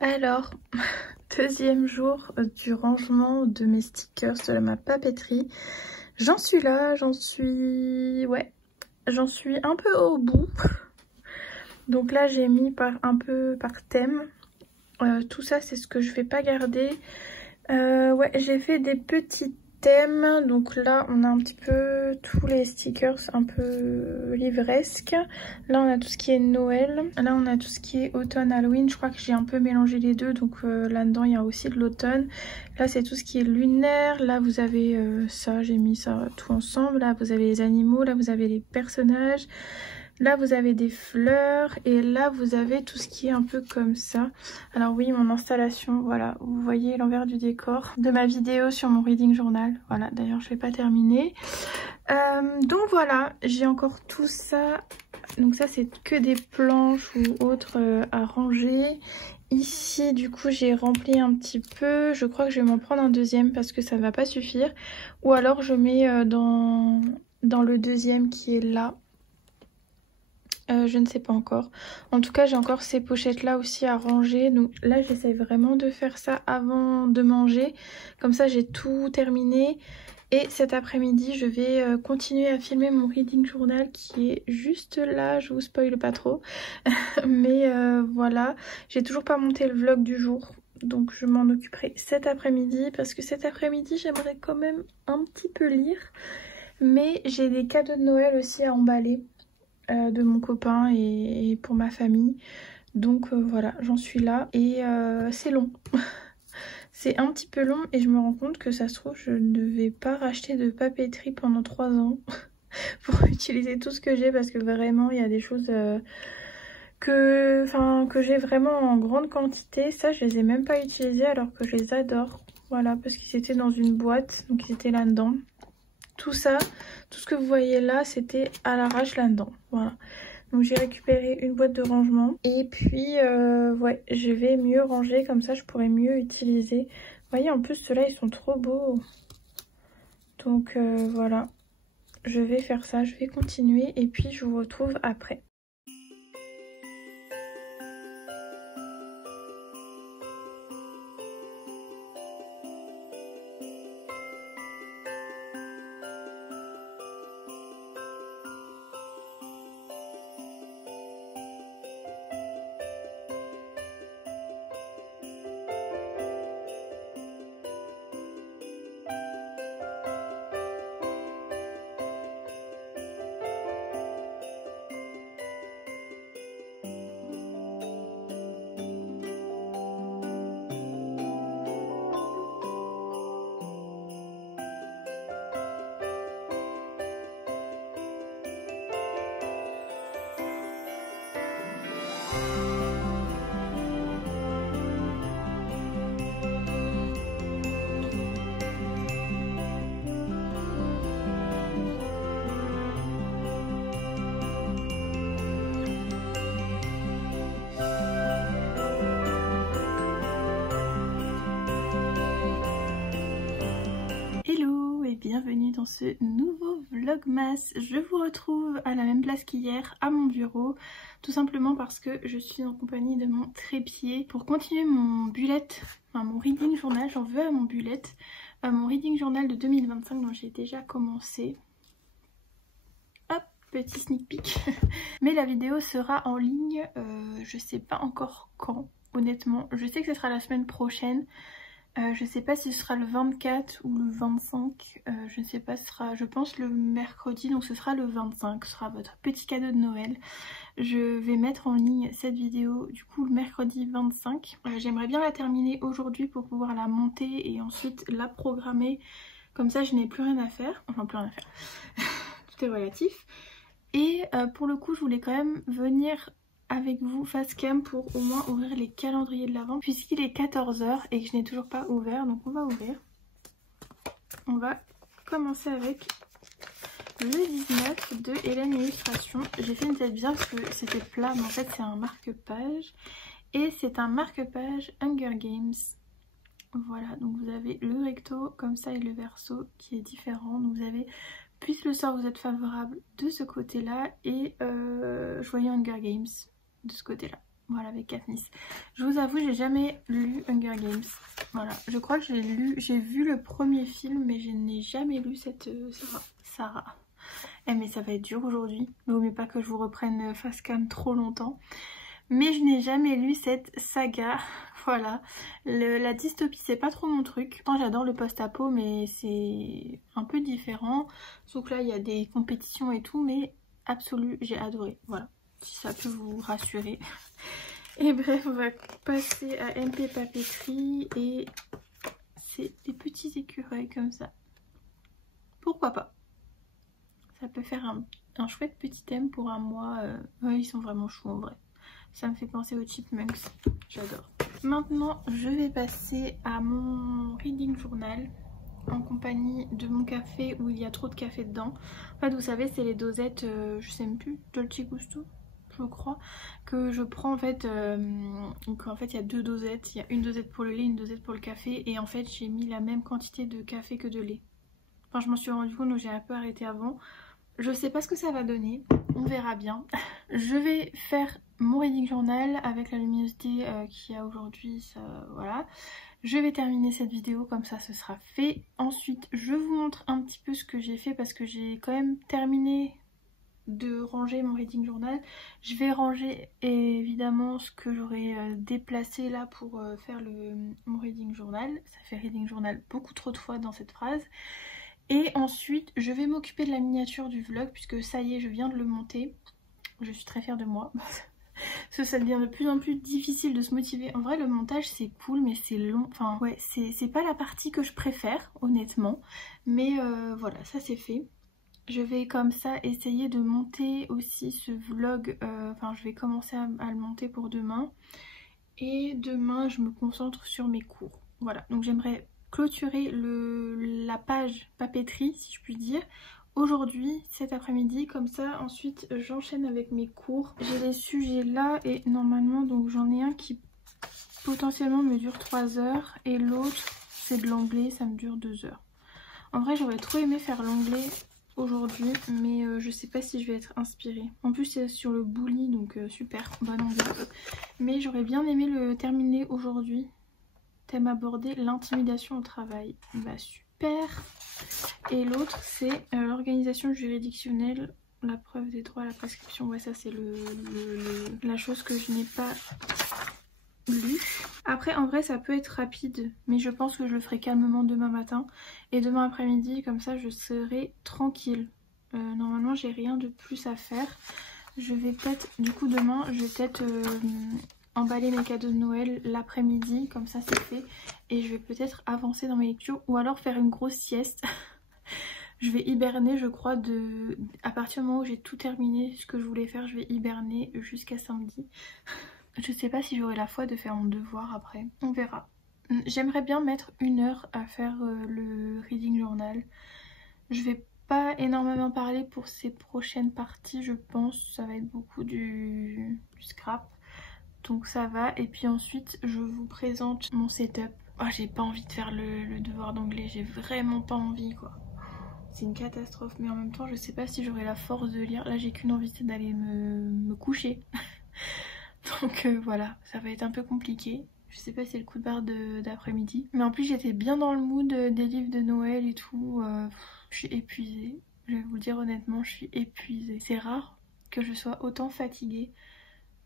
Alors, deuxième jour du rangement de mes stickers de ma papeterie. J'en suis là, j'en suis un peu au bout. Donc là, j'ai mis un peu par thème. Tout ça, c'est ce que je vais pas garder. Ouais, j'ai fait des petits thèmes. Donc là, on a un petit peu tous les stickers un peu livresques. Là, on a tout ce qui est Noël. Là, on a tout ce qui est automne, Halloween. Je crois que j'ai un peu mélangé les deux. Donc là-dedans, il y a aussi de l'automne. Là, c'est tout ce qui est lunaire. Là, vous avez ça, j'ai mis ça tout ensemble. Là, vous avez les animaux. Là, vous avez les personnages. Là, vous avez des fleurs et là, vous avez tout ce qui est un peu comme ça. Alors oui, mon installation, voilà, vous voyez l'envers du décor de ma vidéo sur mon reading journal. Voilà, d'ailleurs, je ne vais pas terminer. Donc voilà, j'ai encore tout ça. Donc ça, c'est que des planches ou autres à ranger. Ici, du coup, j'ai rempli un petit peu. Je crois que je vais m'en prendre un deuxième parce que ça ne va pas suffire. Ou alors, je mets dans le deuxième qui est là. Je ne sais pas encore. En tout cas, j'ai encore ces pochettes là aussi à ranger. Donc là, j'essaie vraiment de faire ça avant de manger. Comme ça, j'ai tout terminé. Et cet après-midi, je vais continuer à filmer mon reading journal qui est juste là. Je vous spoile pas trop. Mais voilà, j'ai toujours pas monté le vlog du jour. Donc je m'en occuperai cet après-midi. Parce que cet après-midi, j'aimerais quand même un petit peu lire. Mais j'ai des cadeaux de Noël aussi à emballer. De mon copain et pour ma famille. Donc voilà, j'en suis là et c'est long. C'est un petit peu long et je me rends compte que ça se trouve je ne vais pas racheter de papeterie pendant 3 ans pour utiliser tout ce que j'ai parce que vraiment il y a des choses que j'ai vraiment en grande quantité. Ça je les ai même pas utilisées alors que je les adore. Voilà, parce qu'ils étaient dans une boîte, donc ils étaient là-dedans. Tout ça, tout ce que vous voyez là, c'était à l'arrache là-dedans. Voilà. Donc j'ai récupéré une boîte de rangement. Et puis, ouais, je vais mieux ranger. Comme ça, je pourrai mieux utiliser. Vous voyez, en plus, ceux-là, ils sont trop beaux. Donc voilà. Je vais faire ça. Je vais continuer. Et puis, je vous retrouve après. Bienvenue dans ce nouveau vlogmas. Je vous retrouve à la même place qu'hier, à mon bureau, tout simplement parce que je suis en compagnie de mon trépied pour continuer mon bullet, enfin mon reading journal. J'en veux à mon bullet, mon reading journal de 2025 dont j'ai déjà commencé. Hop, petit sneak peek. Mais la vidéo sera en ligne, je sais pas encore quand, honnêtement. Je sais que ce sera la semaine prochaine. Je sais pas si ce sera le 24 ou le 25, je ne sais pas, ce sera je pense le mercredi, donc ce sera le 25, ce sera votre petit cadeau de Noël. Je vais mettre en ligne cette vidéo du coup le mercredi 25. J'aimerais bien la terminer aujourd'hui pour pouvoir la monter et ensuite la programmer, comme ça je n'ai plus rien à faire, enfin plus rien à faire, tout est relatif. Et pour le coup je voulais quand même venir avec vous face cam pour au moins ouvrir les calendriers de l'Avent puisqu'il est 14 h et que je n'ai toujours pas ouvert, donc on va ouvrir. On va commencer avec le 19 de Hélène Illustration. J'ai fait une tête bizarre parce que c'était plat mais en fait c'est un marque-page et c'est un marque-page Hunger Games. Voilà, donc vous avez le recto comme ça et le verso qui est différent, donc vous avez puisse le sort vous êtes favorable de ce côté là et joyeux Hunger Games de ce côté là. Voilà, avec Katniss. Je vous avoue, j'ai jamais lu Hunger Games. Voilà, je crois que j'ai vu le premier film, mais je n'ai jamais lu cette Sarah. Eh mais ça va être dur aujourd'hui. Il vaut mieux pas que je vous reprenne face cam trop longtemps. Mais je n'ai jamais lu cette saga. Voilà. La dystopie, c'est pas trop mon truc. J'adore le post-apo, mais c'est un peu différent. Sauf que là, il y a des compétitions et tout, mais absolu, j'ai adoré. Voilà. Si ça peut vous rassurer. Et bref, on va passer à MP Papeterie. Et c'est des petits écureuils comme ça. Pourquoi pas? Ça peut faire un chouette petit thème pour un mois. Ouais, ils sont vraiment choux en vrai. Ça me fait penser aux Chipmunks. J'adore. Maintenant, je vais passer à mon reading journal en compagnie de mon café où il y a trop de café dedans. En fait, vous savez, c'est les dosettes, je sais même plus, Dolce Gusto, je crois, que je prends en fait. Donc en fait, il y a deux dosettes. Il y a une dosette pour le lait, une dosette pour le café. Et en fait, j'ai mis la même quantité de café que de lait. Enfin, je m'en suis rendu compte, donc j'ai un peu arrêté avant. Je sais pas ce que ça va donner, on verra bien. Je vais faire mon reading journal avec la luminosité qu'il y a aujourd'hui, voilà. Je vais terminer cette vidéo, comme ça ce sera fait. Ensuite, je vous montre un petit peu ce que j'ai fait parce que j'ai quand même terminé de ranger mon reading journal. Je vais ranger évidemment ce que j'aurais déplacé là pour faire mon reading journal. Ça fait reading journal beaucoup trop de fois dans cette phrase. Et ensuite, je vais m'occuper de la miniature du vlog puisque ça y est, je viens de le monter. Je suis très fière de moi. Parce que ça devient de plus en plus difficile de se motiver. En vrai, le montage, c'est cool, mais c'est long. Enfin, ouais, c'est pas la partie que je préfère, honnêtement. Mais voilà, ça c'est fait. Je vais comme ça essayer de monter aussi ce vlog. Enfin, je vais commencer à le monter pour demain. Et demain, je me concentre sur mes cours. Voilà, donc j'aimerais clôturer la page papeterie, si je puis dire, aujourd'hui, cet après-midi. Comme ça, ensuite, j'enchaîne avec mes cours. J'ai les sujets là et normalement, donc j'en ai un qui potentiellement me dure 3 heures et l'autre, c'est de l'anglais, ça me dure 2 heures. En vrai, j'aurais trop aimé faire l'anglais aujourd'hui, mais je sais pas si je vais être inspirée. En plus, c'est sur le bully, donc super, bonne ambiance. Mais j'aurais bien aimé le terminer aujourd'hui. Thème abordé, l'intimidation au travail. Bah super. Et l'autre c'est l'organisation juridictionnelle, la preuve des droits à la prescription. Ouais, ça c'est la chose que je n'ai pas lu. Après en vrai ça peut être rapide, mais je pense que je le ferai calmement demain matin. Et demain après-midi, comme ça je serai tranquille. Normalement j'ai rien de plus à faire. Je vais peut-être, du coup demain, je vais peut-être emballer mes cadeaux de Noël l'après-midi, comme ça c'est fait. Et je vais peut-être avancer dans mes lectures ou alors faire une grosse sieste. Je vais hiberner, je crois, à partir du moment où j'ai tout terminé ce que je voulais faire, je vais hiberner jusqu'à samedi. Je sais pas si j'aurai la foi de faire mon devoir après, on verra. J'aimerais bien mettre 1 heure à faire le reading journal. Je vais pas énormément parler pour ces prochaines parties, je pense. Ça va être beaucoup du scrap. Donc ça va. Et puis ensuite, je vous présente mon setup. Oh, j'ai pas envie de faire le devoir d'anglais. J'ai vraiment pas envie, quoi. C'est une catastrophe. Mais en même temps, je sais pas si j'aurai la force de lire. Là, j'ai qu'une envie, c'est d'aller me coucher. Donc voilà, ça va être un peu compliqué. Je sais pas si c'est le coup de barre d'après-midi. Mais en plus, j'étais bien dans le mood des livres de Noël et tout. Je suis épuisée. Je vais vous le dire honnêtement, je suis épuisée. C'est rare que je sois autant fatiguée.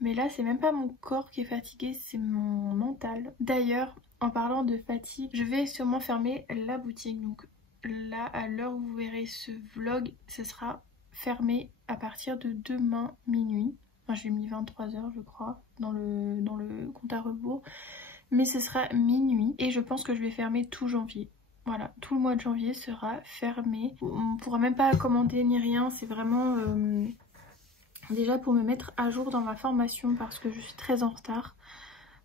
Mais là, c'est même pas mon corps qui est fatigué, c'est mon mental. D'ailleurs, en parlant de fatigue, je vais sûrement fermer la boutique. Donc là, à l'heure où vous verrez ce vlog, ce sera fermé à partir de demain minuit. Enfin, j'ai mis 23 h je crois dans le compte à rebours. Mais ce sera minuit et je pense que je vais fermer tout janvier. Voilà, tout le mois de janvier sera fermé. On ne pourra même pas commander ni rien, c'est vraiment déjà pour me mettre à jour dans ma formation parce que je suis très en retard.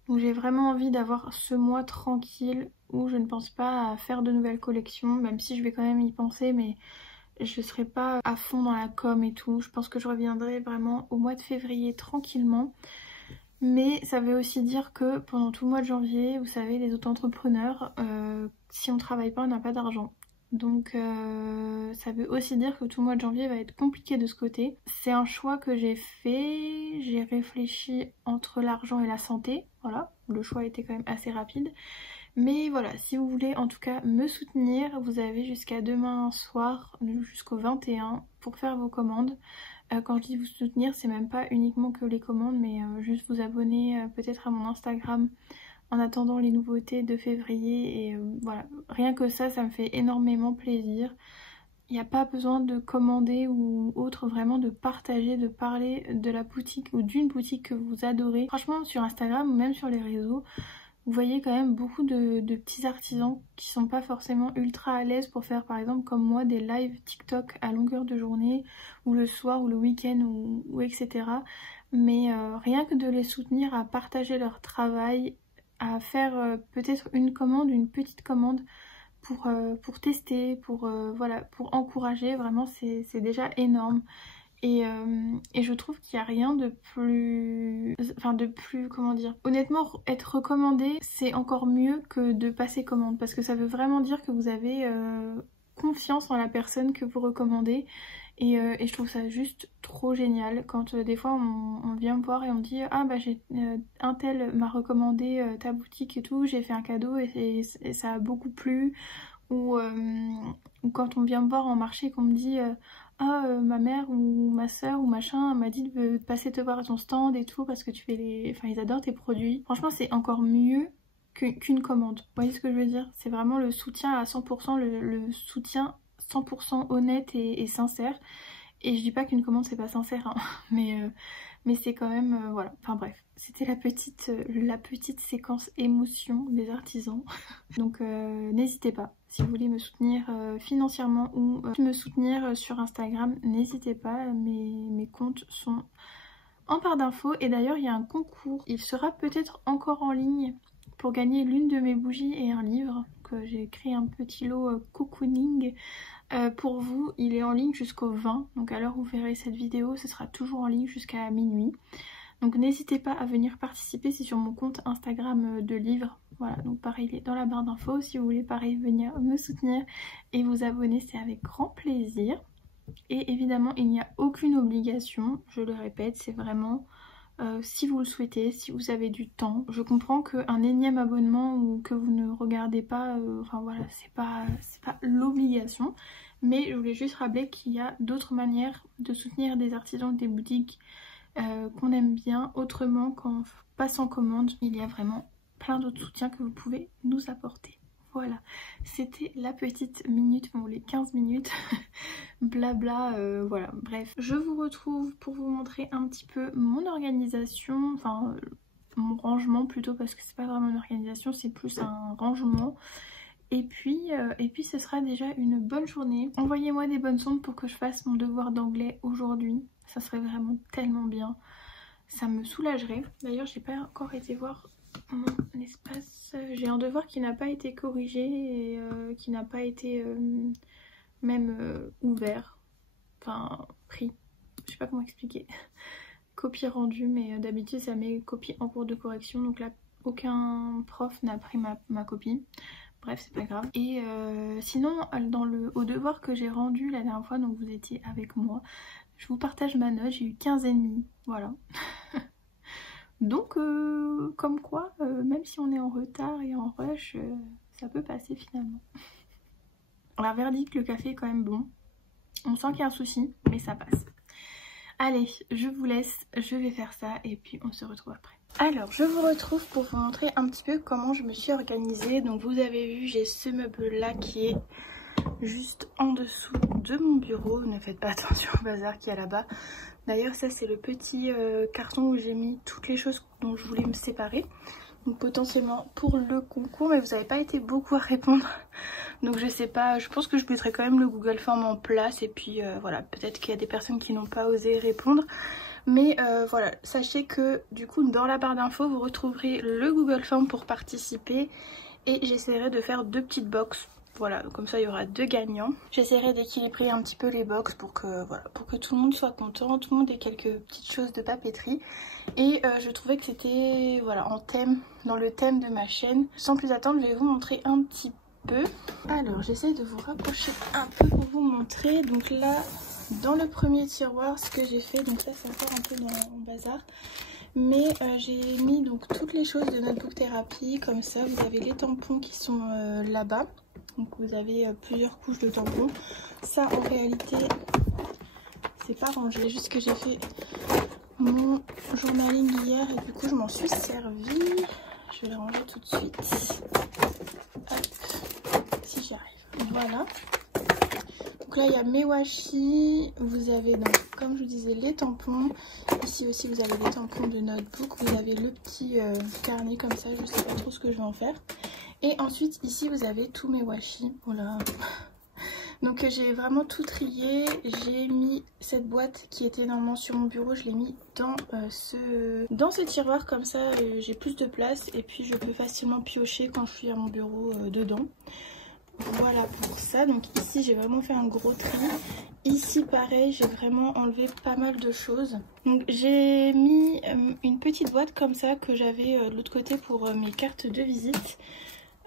Donc j'ai vraiment envie d'avoir ce mois tranquille où je ne pense pas à faire de nouvelles collections, même si je vais quand même y penser, mais je ne serai pas à fond dans la com et tout. Je pense que je reviendrai vraiment au mois de février tranquillement. Mais ça veut aussi dire que pendant tout le mois de janvier, vous savez, les auto-entrepreneurs, si on travaille pas, on n'a pas d'argent. Donc ça veut aussi dire que tout le mois de janvier va être compliqué de ce côté. C'est un choix que j'ai fait, j'ai réfléchi entre l'argent et la santé, voilà, le choix était quand même assez rapide. Mais voilà, si vous voulez en tout cas me soutenir, vous avez jusqu'à demain soir, jusqu'au 21 pour faire vos commandes. Quand je dis vous soutenir, c'est même pas uniquement que les commandes, mais juste vous abonner peut-être à mon Instagram en attendant les nouveautés de février. Et voilà, rien que ça me fait énormément plaisir. Il n'y a pas besoin de commander ou autre, vraiment de partager, de parler de la boutique ou d'une boutique que vous adorez. Franchement, sur Instagram ou même sur les réseaux, vous voyez quand même beaucoup de petits artisans qui sont pas forcément ultra à l'aise pour faire par exemple comme moi des lives TikTok à longueur de journée ou le soir ou le week-end ou etc. Mais rien que de les soutenir à partager leur travail, à faire peut-être une commande, une petite commande pour tester, voilà, pour encourager, vraiment c'est déjà énorme. Et je trouve qu'il n'y a rien de plus... Enfin de plus... Comment dire? Honnêtement, être recommandé, c'est encore mieux que de passer commande. Parce que ça veut vraiment dire que vous avez confiance en la personne que vous recommandez. Et je trouve ça juste trop génial quand des fois on vient me voir et on me dit ah bah j'ai un tel m'a recommandé ta boutique et tout, j'ai fait un cadeau et ça a beaucoup plu. Ou quand on vient me voir en marché et qu'on me dit ma mère ou ma soeur ou machin m'a dit de passer te voir à ton stand et tout parce que tu fais les... Enfin ils adorent tes produits. Franchement c'est encore mieux qu'une commande. Vous voyez ce que je veux dire? C'est vraiment le soutien à 100%, le soutien 100% honnête et sincère. Et je dis pas qu'une commande c'est pas sincère, hein, mais c'est quand même... voilà, enfin bref. C'était la petite séquence émotion des artisans. Donc n'hésitez pas, si vous voulez me soutenir financièrement ou me soutenir sur Instagram, n'hésitez pas, mes comptes sont en barre d'infos. Et d'ailleurs il y a un concours, il sera peut-être encore en ligne pour gagner l'une de mes bougies et un livre. J'ai créé un petit lot cocooning pour vous, il est en ligne jusqu'au 20, donc à l'heure où vous verrez cette vidéo, ce sera toujours en ligne jusqu'à minuit. Donc n'hésitez pas à venir participer, c'est sur mon compte Instagram de livres. Voilà, donc pareil, il est dans la barre d'infos. Si vous voulez pareil venir me soutenir et vous abonner, c'est avec grand plaisir. Et évidemment, il n'y a aucune obligation, je le répète, c'est vraiment si vous le souhaitez, si vous avez du temps. Je comprends qu'un énième abonnement ou que vous ne regardez pas, enfin voilà, c'est pas l'obligation. Mais je voulais juste rappeler qu'il y a d'autres manières de soutenir des artisans, des boutiques qu'on aime bien autrement qu'en passant commande. Il y a vraiment plein d'autres soutiens que vous pouvez nous apporter. Voilà, c'était la petite minute, bon les 15 minutes, blabla, voilà, bref. Je vous retrouve pour vous montrer un petit peu mon organisation, enfin mon rangement plutôt, parce que c'est pas vraiment une organisation, c'est plus un rangement. Et puis ce sera déjà une bonne journée. Envoyez-moi des bonnes ondes pour que je fasse mon devoir d'anglais aujourd'hui. Ça serait vraiment tellement bien. Ça me soulagerait. D'ailleurs, j'ai pas encore été voir mon espace. J'ai un devoir qui n'a pas été corrigé et qui n'a pas été même ouvert. Enfin, pris. Je sais pas comment expliquer. Copie rendue, mais d'habitude, ça met copie en cours de correction. Donc là, aucun prof n'a pris ma copie. Bref, c'est pas grave. Et sinon, au devoir que j'ai rendu la dernière fois, donc vous étiez avec moi, je vous partage ma note, j'ai eu 15,5, voilà. Donc, comme quoi, même si on est en retard et en rush, ça peut passer finalement. Alors, verdict, le café est quand même bon. On sent qu'il y a un souci, mais ça passe. Allez, je vous laisse, je vais faire ça et puis on se retrouve après. Alors, je vous retrouve pour vous montrer un petit peu comment je me suis organisée. Donc, vous avez vu, j'ai ce meuble-là qui est juste en dessous de mon bureau. Ne faites pas attention au bazar qu'il y a là-bas. D'ailleurs, ça, c'est le petit carton où j'ai mis toutes les choses dont je voulais me séparer. Donc, potentiellement pour le concours, mais vous n'avez pas été beaucoup à répondre. Donc, je sais pas, je pense que je mettrai quand même le Google Form en place. Et puis, voilà, peut-être qu'il y a des personnes qui n'ont pas osé répondre. Mais voilà, sachez que du coup dans la barre d'infos vous retrouverez le Google Form pour participer. Et j'essaierai de faire 2 petites box. Voilà, comme ça il y aura 2 gagnants. J'essaierai d'équilibrer un petit peu les box pour que, voilà, pour que tout le monde soit content, tout le monde ait quelques petites choses de papeterie. Et je trouvais que c'était voilà, dans le thème de ma chaîne. Sans plus attendre, je vais vous montrer un petit peu. Alors j'essaie de vous rapprocher un peu pour vous montrer. Donc là, dans le premier tiroir, ce que j'ai fait, donc ça c'est encore un peu dans le bazar, mais j'ai mis donc toutes les choses de Notebook Therapy. Comme ça vous avez les tampons qui sont là-bas, donc vous avez plusieurs couches de tampons. Ça en réalité c'est pas rangé, juste que j'ai fait mon journaling hier et du coup je m'en suis servi. Je vais le ranger tout de suite. Hop, si j'y arrive. Voilà. Donc là il y a mes washi. Vous avez donc, comme je vous disais, les tampons. Ici aussi vous avez les tampons de Notebook. Vous avez le petit carnet comme ça. Je sais pas trop ce que je vais en faire. Et ensuite ici vous avez tous mes washi. Voilà. Donc j'ai vraiment tout trié. J'ai mis cette boîte qui était normalement sur mon bureau, je l'ai mis dans ce tiroir, comme ça j'ai plus de place et puis je peux facilement piocher quand je suis à mon bureau dedans. Voilà pour ça. Donc ici j'ai vraiment fait un gros tri. Ici pareil, j'ai vraiment enlevé pas mal de choses. Donc j'ai mis une petite boîte comme ça que j'avais de l'autre côté pour mes cartes de visite.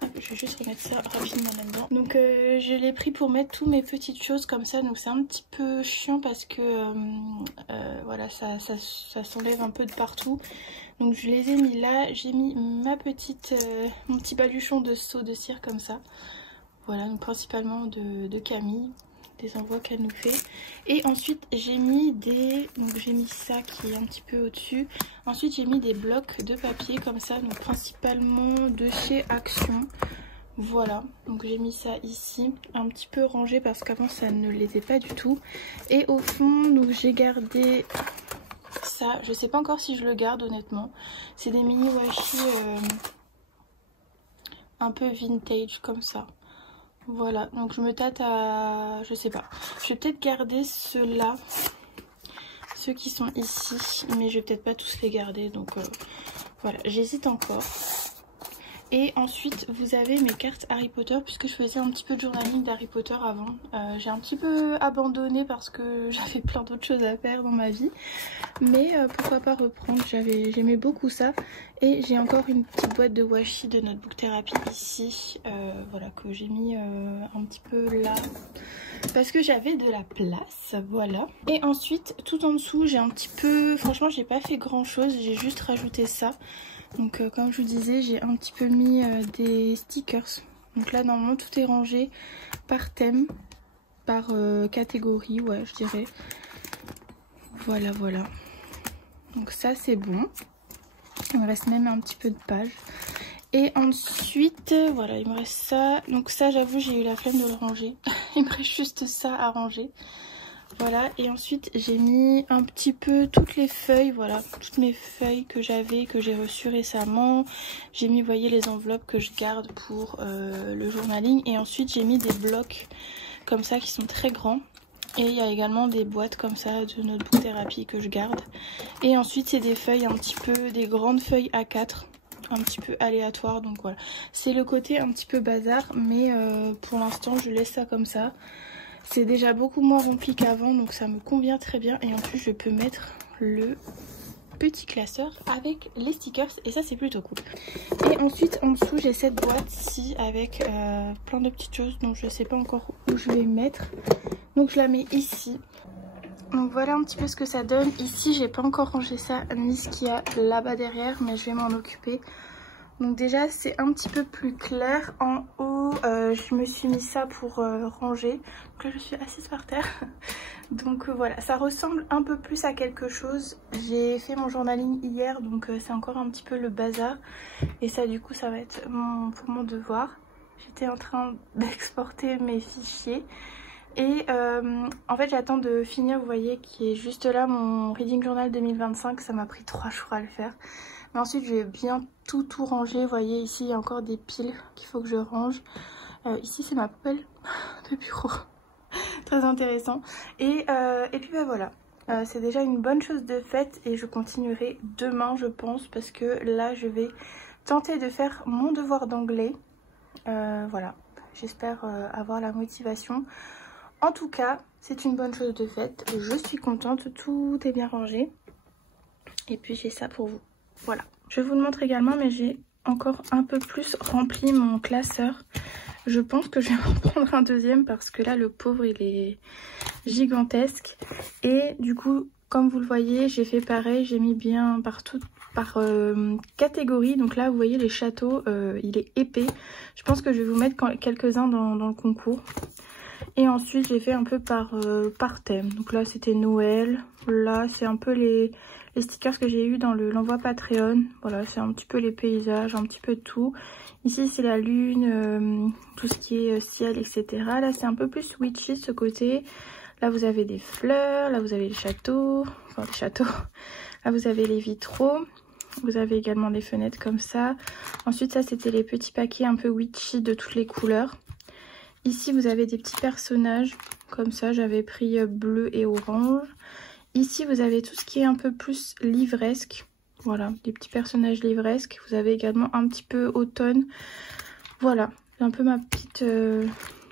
Hop, je vais juste remettre ça rapidement là-dedans. Donc je l'ai pris pour mettre toutes mes petites choses comme ça. Donc c'est un petit peu chiant parce que voilà, ça s'enlève un peu de partout. Donc je les ai mis là. J'ai mis ma petite, mon petit baluchon de seau de cire comme ça. Voilà, donc principalement de Camille, des envois qu'elle nous fait. Et ensuite j'ai mis donc j'ai mis ça qui est un petit peu au-dessus. Ensuite j'ai mis des blocs de papier comme ça, donc principalement de chez Action. Voilà, donc j'ai mis ça ici, un petit peu rangé parce qu'avant ça ne l'était pas du tout. Et au fond, donc j'ai gardé ça, je sais pas encore si je le garde honnêtement. C'est des mini washi un peu vintage comme ça. Voilà, donc je me tâte à... je sais pas. Je vais peut-être garder ceux-là. Ceux qui sont ici. Mais je vais peut-être pas tous les garder. Donc voilà, j'hésite encore. Et ensuite, vous avez mes cartes Harry Potter. Puisque je faisais un petit peu de journaling d'Harry Potter avant. J'ai un petit peu abandonné parce que j'avais plein d'autres choses à faire dans ma vie. Mais pourquoi pas reprendre, j'aimais beaucoup ça. Et j'ai encore une petite boîte de washi de Notebook Therapy ici. Voilà, que j'ai mis un petit peu là. Parce que j'avais de la place, voilà. Et ensuite, tout en dessous, j'ai un petit peu... Franchement, j'ai pas fait grand chose, j'ai juste rajouté ça. Donc comme je vous disais, j'ai un petit peu mis des stickers. Donc là, normalement, tout est rangé par thème, par catégorie, ouais, je dirais. Voilà, voilà. Donc ça, c'est bon. Il me reste même un petit peu de pages. Et ensuite, voilà, il me reste ça. Donc ça, j'avoue, j'ai eu la flemme de le ranger. Il me reste juste ça à ranger. Voilà, et ensuite j'ai mis un petit peu toutes les feuilles, voilà, toutes mes feuilles que j'avais, que j'ai reçues récemment. J'ai mis, vous voyez, les enveloppes que je garde pour le journaling. Et ensuite j'ai mis des blocs comme ça qui sont très grands. Et il y a également des boîtes comme ça de Notebook Therapy que je garde. Et ensuite c'est des feuilles un petit peu, des grandes feuilles A4. Un petit peu aléatoires, donc voilà. C'est le côté un petit peu bazar, mais pour l'instant je laisse ça comme ça. C'est déjà beaucoup moins rempli qu'avant, donc ça me convient très bien. Et en plus, je peux mettre le petit classeur avec les stickers. Et ça, c'est plutôt cool. Et ensuite, en dessous, j'ai cette boîte-ci avec plein de petites choses. Donc, je sais pas encore où je vais mettre. Donc, je la mets ici. Donc, voilà un petit peu ce que ça donne. Ici, j'ai pas encore rangé ça, ni ce qu'il y a là-bas derrière. Mais je vais m'en occuper. Donc déjà c'est un petit peu plus clair. En haut je me suis mis ça pour ranger. Donc là je suis assise par terre. Donc voilà, ça ressemble un peu plus à quelque chose. J'ai fait mon journaling hier, donc c'est encore un petit peu le bazar. Et ça du coup ça va être pour mon devoir. J'étais en train d'exporter mes fichiers. Et en fait j'attends de finir, vous voyez, qui est juste là mon Reading Journal 2025. Ça m'a pris 3 jours à le faire. Mais ensuite je vais bien tout ranger. Vous voyez ici il y a encore des piles qu'il faut que je range. Ici c'est ma poubelle de bureau. Très intéressant. Et puis bah voilà. C'est déjà une bonne chose de faite. Et je continuerai demain je pense. Parce que là je vais tenter de faire mon devoir d'anglais. Voilà. J'espère avoir la motivation. En tout cas c'est une bonne chose de faite. Je suis contente. Tout est bien rangé. Et puis j'ai ça pour vous. Voilà, je vous le montre également, mais j'ai encore un peu plus rempli mon classeur. Je pense que je vais en prendre un deuxième parce que là le pauvre il est gigantesque. Et du coup comme vous le voyez j'ai fait pareil, j'ai mis bien partout par catégorie. Donc là vous voyez les châteaux, il est épais. Je pense que je vais vous mettre quelques-uns dans le concours. Et ensuite j'ai fait un peu par thème. Donc là c'était Noël, là c'est un peu les stickers que j'ai eu dans l'envoi Patreon. Voilà, c'est un petit peu les paysages, un petit peu de tout. Ici c'est la lune, tout ce qui est ciel, etc. Là c'est un peu plus witchy ce côté. Là vous avez des fleurs, là vous avez les châteaux, enfin les châteaux. Là vous avez les vitraux. Vous avez également des fenêtres comme ça. Ensuite ça c'était les petits paquets un peu witchy de toutes les couleurs. Ici vous avez des petits personnages comme ça, j'avais pris bleu et orange. Ici vous avez tout ce qui est un peu plus livresque, voilà, des petits personnages livresques. Vous avez également un petit peu automne, voilà, c'est un peu ma petite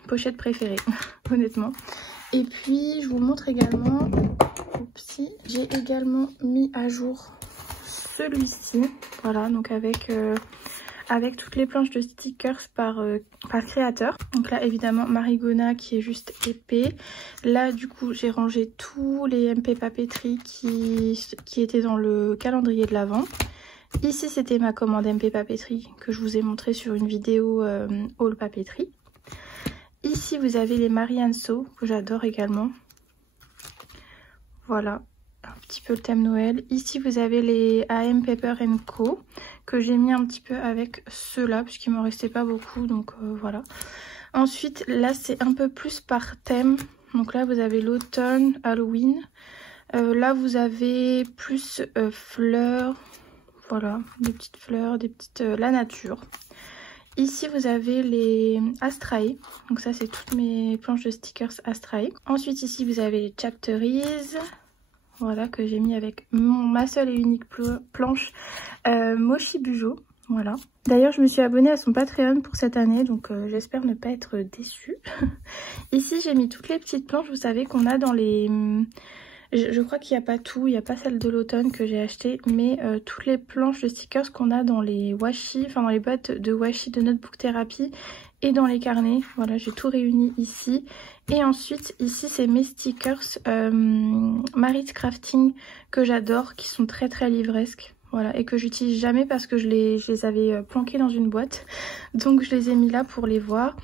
pochette préférée, honnêtement. Et puis je vous montre également, j'ai également mis à jour celui-ci, voilà, donc avec toutes les planches de stickers par créateur. Donc là évidemment Marigona qui est juste épais. Là du coup j'ai rangé tous les MP papeterie qui étaient dans le calendrier de l'Avent. Ici c'était ma commande MP papeterie que je vous ai montré sur une vidéo haul papeterie. Ici vous avez les Marianne So que j'adore également. Voilà. Un petit peu le thème Noël. Ici vous avez les AM Paper Co que j'ai mis un petit peu avec ceux-là puisqu'il m'en restait pas beaucoup, donc voilà. Ensuite là c'est un peu plus par thème, donc là vous avez l'automne, Halloween. Là vous avez plus fleurs, voilà, des petites fleurs, des petites la nature. Ici vous avez les Astrae, donc ça c'est toutes mes planches de stickers Astrae. Ensuite ici vous avez les Chapteries. Voilà, que j'ai mis avec ma seule et unique planche Mochi Bujo. Voilà. D'ailleurs, je me suis abonnée à son Patreon pour cette année, donc j'espère ne pas être déçue. Ici, j'ai mis toutes les petites planches, vous savez, qu'on a dans les... Je crois qu'il n'y a pas tout, il n'y a pas celle de l'automne que j'ai acheté, mais toutes les planches de stickers qu'on a dans les washi, enfin dans les boîtes de washi de Notebook Therapy et dans les carnets. Voilà, j'ai tout réuni ici. Et ensuite, ici, c'est mes stickers Marit's Crafting que j'adore, qui sont très très livresques. Voilà, et que j'utilise jamais parce que je les avais planqués dans une boîte. Donc je les ai mis là pour les voir.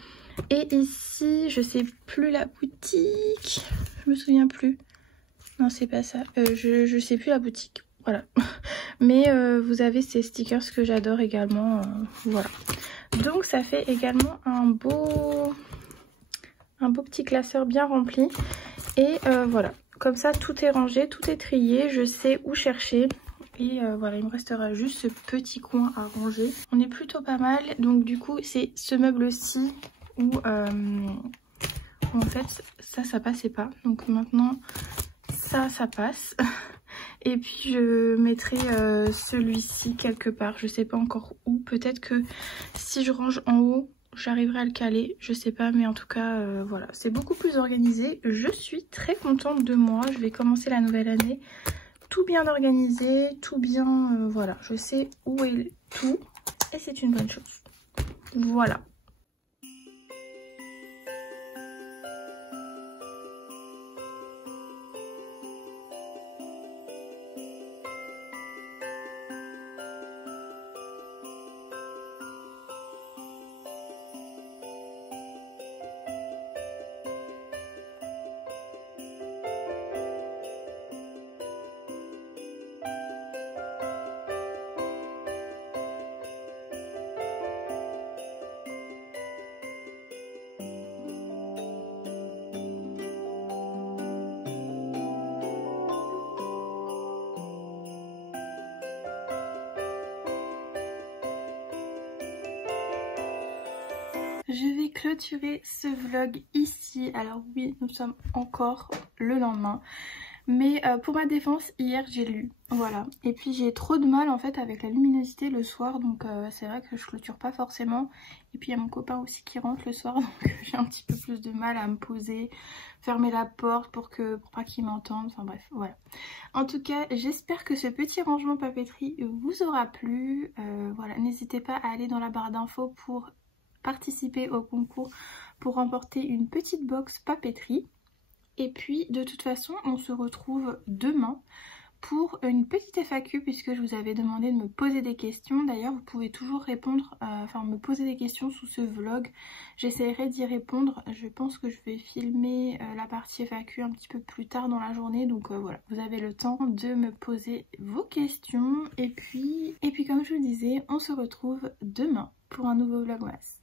Et ici, je sais plus la boutique, je me souviens plus. Non, c'est pas ça. Je sais plus la boutique. Voilà. Mais vous avez ces stickers que j'adore également. Voilà. Donc ça fait également un beau petit classeur bien rempli. Et voilà. Comme ça, tout est rangé, tout est trié. Je sais où chercher. Et voilà, il me restera juste ce petit coin à ranger. On est plutôt pas mal. Donc du coup, c'est ce meuble-ci où en fait, ça passait pas. Donc maintenant... ça passe. Et puis je mettrai celui-ci quelque part, je sais pas encore où. Peut-être que si je range en haut j'arriverai à le caler, je sais pas, mais en tout cas voilà, c'est beaucoup plus organisé. Je suis très contente de moi, je vais commencer la nouvelle année tout bien organisé, tout bien, voilà, je sais où est tout et c'est une bonne chose. Voilà. Je vais clôturer ce vlog ici. Alors oui, nous sommes encore le lendemain. Mais pour ma défense, hier j'ai lu. Voilà. Et puis j'ai trop de mal en fait avec la luminosité le soir. Donc c'est vrai que je clôture pas forcément. Et puis il y a mon copain aussi qui rentre le soir. Donc j'ai un petit peu plus de mal à me poser. Fermer la porte pour pas qu'il m'entende. Enfin bref, voilà. En tout cas, j'espère que ce petit rangement papeterie vous aura plu. Voilà, n'hésitez pas à aller dans la barre d'infos pour participer au concours pour remporter une petite box papeterie. Et puis de toute façon on se retrouve demain pour une petite FAQ puisque je vous avais demandé de me poser des questions. D'ailleurs vous pouvez toujours répondre, me poser des questions sous ce vlog. J'essaierai d'y répondre. Je pense que je vais filmer la partie FAQ un petit peu plus tard dans la journée. Donc voilà, vous avez le temps de me poser vos questions. Et puis comme je vous disais, on se retrouve demain pour un nouveau vlogmas.